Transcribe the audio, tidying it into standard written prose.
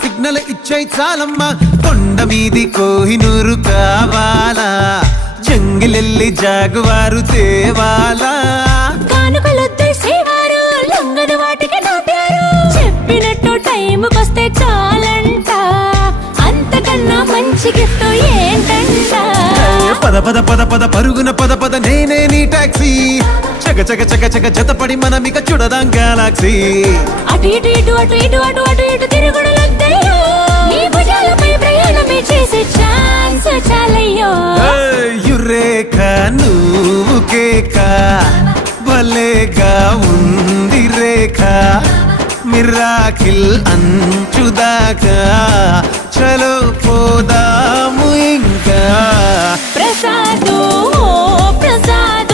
signal ఇచ్చే చాలమ్మా కొండ మీది కోహినూరు కావాలా జంగిలెల్లి జాగువారు తేవాలా కానుకలొద్దేసేవారు లొంగని వాటికి నాటారు చెప్పినట్టు టైంకొస్తే చాలంట అంతకన్నా మంచి గిఫ్ట్ ఏంటంట పద పద పద పద పరుగున పద పద నేనే నీ టాక్సీ చక చక చక చక జతపడి మనమిక చూడదాం గెలాక్సీ అటు ఇటు ఇటు అటు ఇటు అటు అటు ఇటు తిరుగుడులొద్దయ్యో నీ భుజాలపై ప్రయాణమే చేసే ఛాన్స్ చాలయ్యో యురేఖ నువ్వు కేక భలేగా ఉంది రేఖ మిరాకిల్ అంచుదాకా చలో పోదాము ఇంకా ప్రసాదు ప్రసాద్